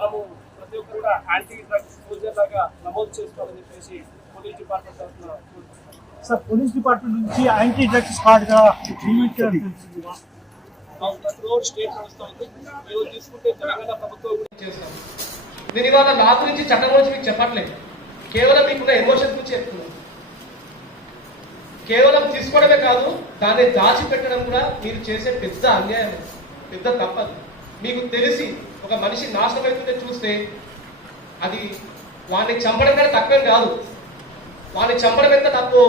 మనము ప్రతి ఒక్కరు కూడా యాంటీ డ్రగ్స్ సోల్జర్ లాగా నమోదు చేసుకోవాలని చెప్పేసి పోలీస్ డిపార్ట్మెంట్ తరఫున కోరుకుంటున్నాం. సార్ పోలీస్ డిపార్ట్మెంట్ నుంచి యాంటీ డ్రగ్స్ కార్డ్గా డిలీట్ చేయడం తెలిసింది మాకు ప్రతి రోజు స్టేట్ నడుస్తూ ఉంది. ఈరోజు తీసుకుంటే తెలంగాణ ప్రభుత్వం కూడా చేస్తాం నేను ఇవాళ నా గురించి చట్టం గురించి మీకు చెప్పట్లేదు. కేవలం మీకున్న ఎమోషన్ గురించి చెప్తున్నాను కేవలం తీసుకోవడమే కాదు దాన్ని దాచిపెట్టడం కూడా మీరు చేసే పెద్ద అన్యాయం. పెద్ద తప్పదు. మీకు తెలిసి ఒక మనిషి నాశనం అవుతుంటే చూస్తే అది వాడిని చంపడం కంటే తక్కువేం కాదు. వాడిని చంపడం ఎంత తప్పు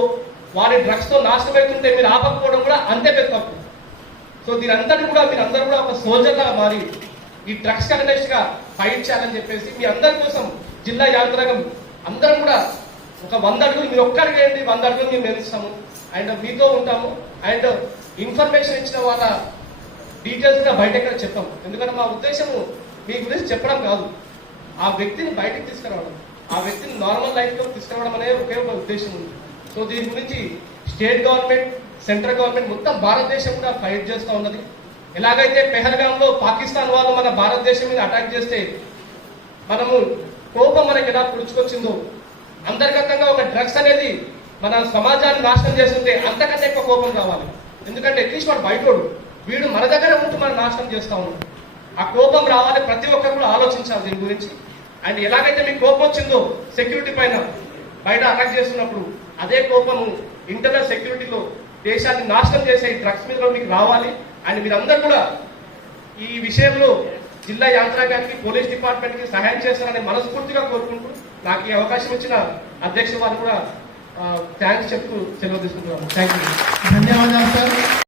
వాడి డ్రగ్స్తో నాశనం అవుతుంటే మీరు ఆపకపోవడం కూడా అంతే పెద్ద తప్పు. సో దీనంతటి కూడా మీరు అందరూ కూడా ఒక సోల్జర్గా మారి ఈ డ్రగ్స్ అగనెస్ట్గా ఫైట్ చేయాలని చెప్పేసి మీ అందరి కోసం జిల్లా యాంత్రాంగం అందరం కూడా ఒక వంద అడుగులు మీరు ఒక్కడికి వంద అడుగులు మేము నిలుస్తాము అండ్ మీతో ఉంటాము. అండ్ ఇన్ఫర్మేషన్ ఇచ్చిన వాళ్ళ డీటెయిల్స్గా బయట ఎక్కడ ఎందుకంటే మా ఉద్దేశము మీ గురించి చెప్పడం కాదు. ఆ వ్యక్తిని బయటకు తీసుకురావడం ఆ వ్యక్తిని నార్మల్ లైఫ్లో తీసుకురావడం అనేది ఒకే ఒక ఉద్దేశం ఉంది. సో దీని గురించి స్టేట్ గవర్నమెంట్ సెంట్రల్ గవర్నమెంట్ మొత్తం భారతదేశం కూడా ఫైట్ చేస్తూ ఉన్నది. ఎలాగైతే పెహల్గామ్లో పాకిస్తాన్ వాళ్ళు మన భారతదేశం మీద అటాక్ చేస్తే మనము కోపం మనకి ఎలా పుడుచుకొచ్చిందో అంతర్గతంగా ఒక డ్రగ్స్ అనేది మన సమాజాన్ని నాశనం చేస్తుంటే అంతకంటే ఎక్కువ కోపం రావాలి. ఎందుకంటే అట్లీస్ట్ వాడు బయటోడు. వీడు మన దగ్గర ఉంటూ మనం నాశనం చేస్తా ఉన్నాడు ఆ కోపం రావాలి ప్రతి ఒక్కరు కూడా ఆలోచించాలి దీని గురించి. అండ్ ఎలాగైతే మీకు కోపం వచ్చిందో సెక్యూరిటీ పైన బయట అటాక్ చేస్తున్నప్పుడు అదే కోపము ఇంటర్నల్ సెక్యూరిటీలో దేశాన్ని నాశనం చేసే ఈ డ్రగ్స్ మీద మీకు రావాలి. అండ్ మీరందరూ కూడా ఈ విషయంలో జిల్లా యంత్రాంగానికి పోలీస్ డిపార్ట్మెంట్కి సహాయం చేస్తారని మనస్ఫూర్తిగా కోరుకుంటూ నాకు ఈ అవకాశం ఇచ్చిన అధ్యక్షుల వారు కూడా థ్యాంక్స్ చెప్తూ సెలవు తీసుకుంటున్నాను. థ్యాంక్ యూ ధన్యవాదాలు సార్.